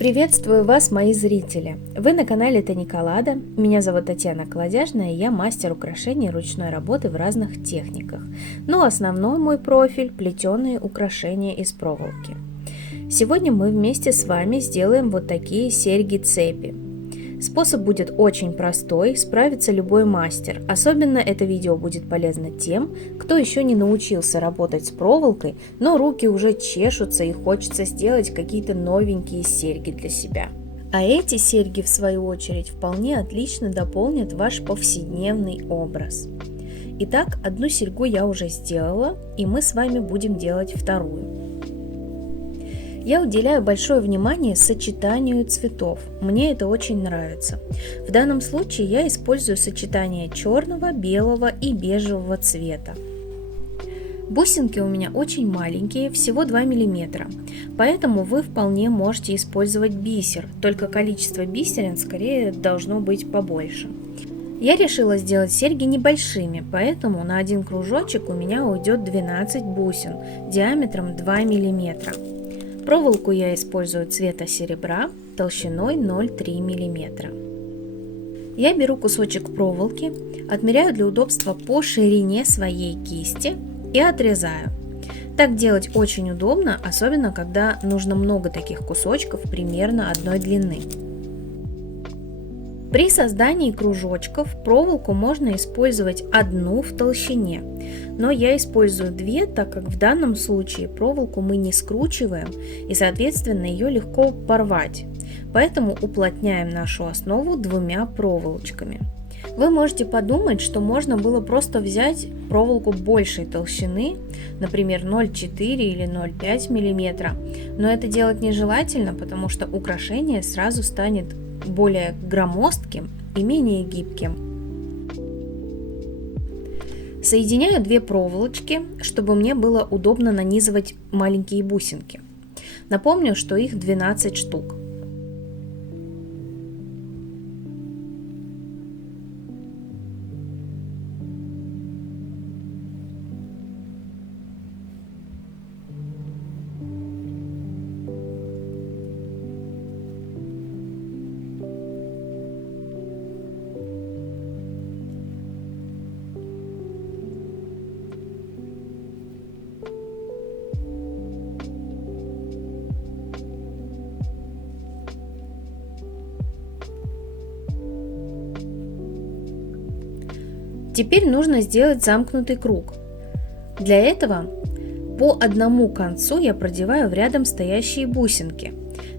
Приветствую вас, мои зрители! Вы на канале Таниколада. Меня зовут Татьяна Колодяжная, и я мастер украшений ручной работы в разных техниках. Но основной мой профиль – плетеные украшения из проволоки. Сегодня мы вместе с вами сделаем вот такие серьги-цепи. Способ будет очень простой, справится любой мастер. Особенно это видео будет полезно тем, кто еще не научился работать с проволокой, но руки уже чешутся и хочется сделать какие-то новенькие серьги для себя. А эти серьги, в свою очередь, вполне отлично дополнят ваш повседневный образ. Итак, одну серьгу я уже сделала, и мы с вами будем делать вторую. Я уделяю большое внимание сочетанию цветов, мне это очень нравится. В данном случае я использую сочетание черного, белого и бежевого цвета. Бусинки у меня очень маленькие, всего 2 мм, поэтому вы вполне можете использовать бисер, только количество бисерин скорее должно быть побольше. Я решила сделать серьги небольшими, поэтому на один кружочек у меня уйдет 12 бусин диаметром 2 мм. Проволоку я использую цвета серебра толщиной 0,3 мм. Я беру кусочек проволоки, отмеряю для удобства по ширине своей кисти и отрезаю. Так делать очень удобно, особенно когда нужно много таких кусочков примерно одной длины. При создании кружочков проволоку можно использовать одну в толщине, но я использую две, так как в данном случае проволоку мы не скручиваем и, соответственно, ее легко порвать. Поэтому уплотняем нашу основу двумя проволочками. Вы можете подумать, что можно было просто взять проволоку большей толщины, например 0,4 или 0,5 мм, но это делать нежелательно, потому что украшение сразу станет более громоздким и менее гибким. Соединяю две проволочки, чтобы мне было удобно нанизывать маленькие бусинки. Напомню, что их 12 штук. Теперь нужно сделать замкнутый круг. Для этого по одному концу я продеваю в рядом стоящие бусинки.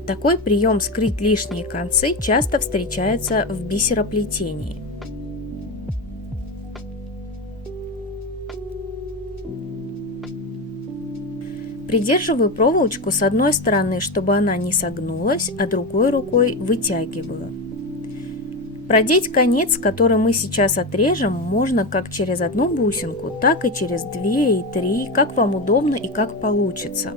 Такой прием скрыть лишние концы часто встречается в бисероплетении. Придерживаю проволочку с одной стороны, чтобы она не согнулась, а другой рукой вытягиваю. Продеть конец, который мы сейчас отрежем, можно как через одну бусинку, так и через 2 и 3, как вам удобно и как получится.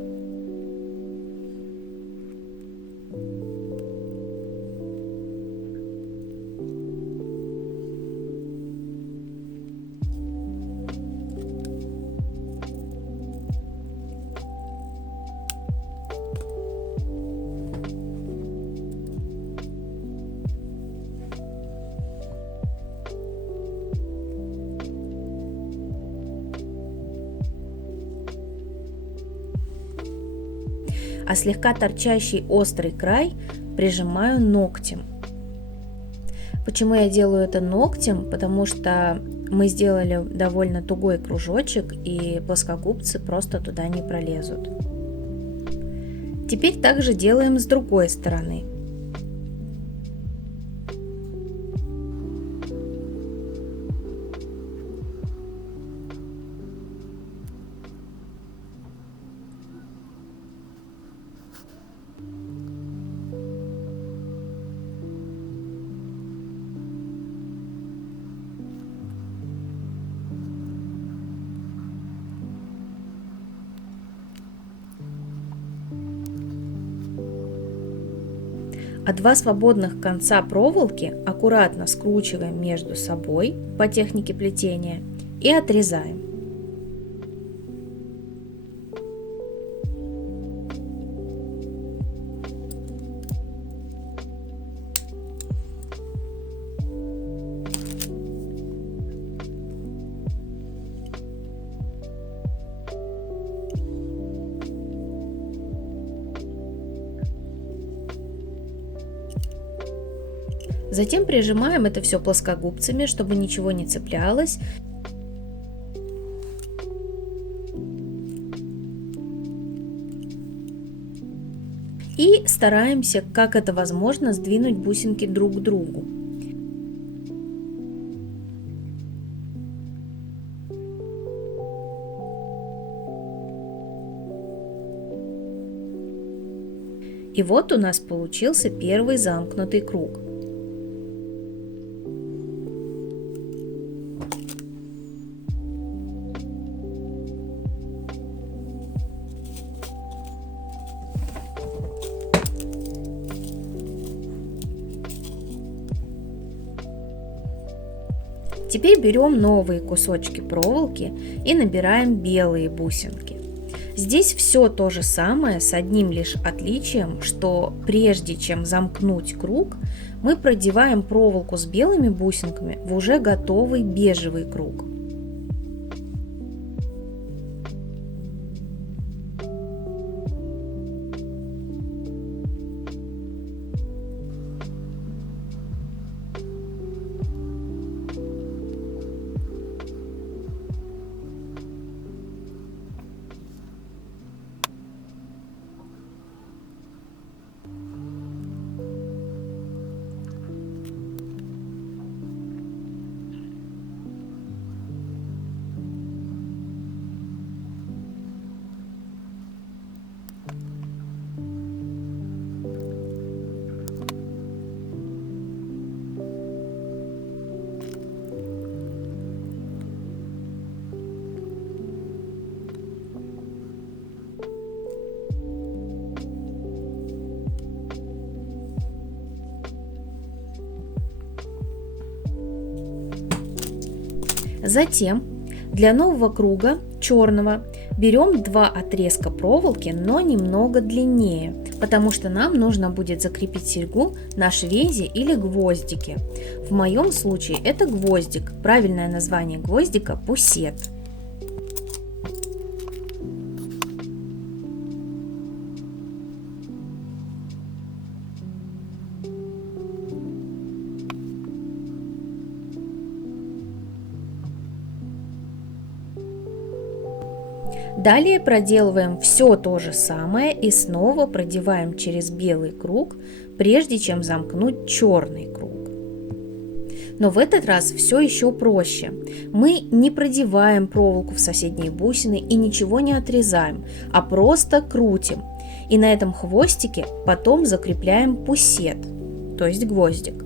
А слегка торчащий острый край прижимаю ногтем. Почему я делаю это ногтем? Потому что мы сделали довольно тугой кружочек, и плоскогубцы просто туда не пролезут. Теперь также делаем с другой стороны. А два свободных конца проволоки аккуратно скручиваем между собой по технике плетения и отрезаем. Затем прижимаем это все плоскогубцами, чтобы ничего не цеплялось. И стараемся, как это возможно, сдвинуть бусинки друг к другу. И вот у нас получился первый замкнутый круг. Теперь берем новые кусочки проволоки и набираем белые бусинки. Здесь все то же самое, с одним лишь отличием, что прежде чем замкнуть круг, мы продеваем проволоку с белыми бусинками в уже готовый бежевый круг. Затем для нового круга черного берем два отрезка проволоки, но немного длиннее, потому что нам нужно будет закрепить серьгу на шрезе или гвоздике. В моем случае это гвоздик, правильное название гвоздика – пусет. Далее проделываем все то же самое и снова продеваем через белый круг, прежде чем замкнуть черный круг. Но в этот раз все еще проще. Мы не продеваем проволоку в соседние бусины и ничего не отрезаем, а просто крутим. И на этом хвостике потом закрепляем пусет, то есть гвоздик.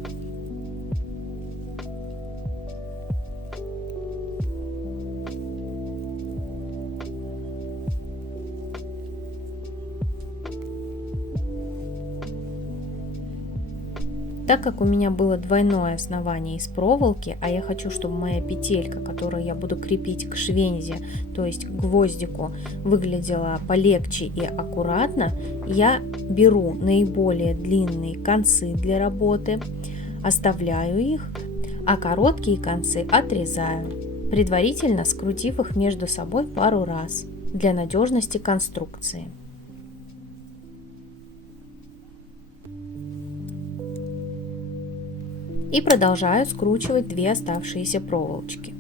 Так как у меня было двойное основание из проволоки, а я хочу, чтобы моя петелька, которую я буду крепить к швензе, то есть к гвоздику, выглядела полегче и аккуратно, я беру наиболее длинные концы для работы, оставляю их, а короткие концы отрезаю, предварительно скрутив их между собой пару раз для надежности конструкции. И продолжаю скручивать две оставшиеся проволочки.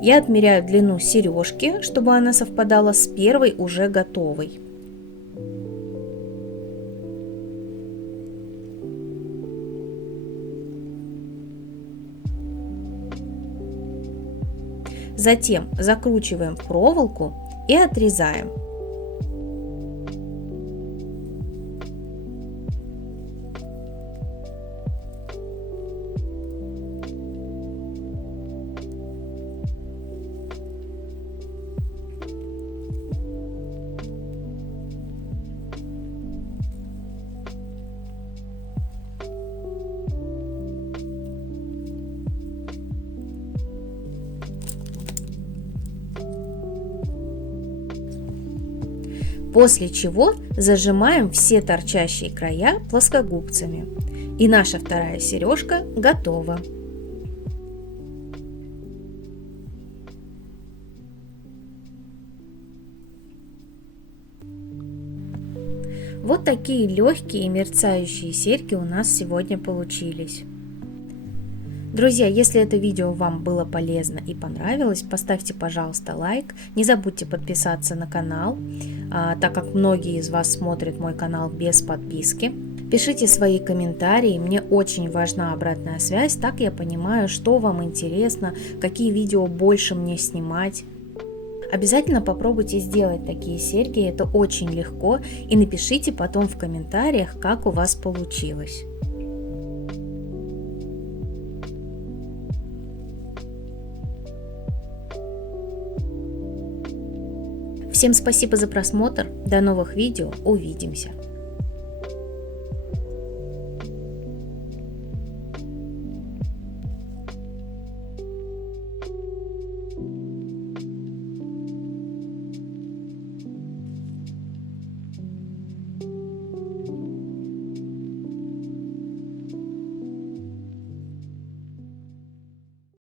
Я отмеряю длину сережки, чтобы она совпадала с первой уже готовой. Затем закручиваем проволоку и отрезаем. После чего зажимаем все торчащие края плоскогубцами. И наша вторая сережка готова. Вот такие легкие и мерцающие серьги у нас сегодня получились. Друзья, если это видео вам было полезно и понравилось, поставьте, пожалуйста, лайк. Не забудьте подписаться на канал, так как многие из вас смотрят мой канал без подписки. Пишите свои комментарии, мне очень важна обратная связь, так я понимаю, что вам интересно, какие видео больше мне снимать. Обязательно попробуйте сделать такие серьги, это очень легко, и напишите потом в комментариях, как у вас получилось. Всем спасибо за просмотр, до новых видео, увидимся!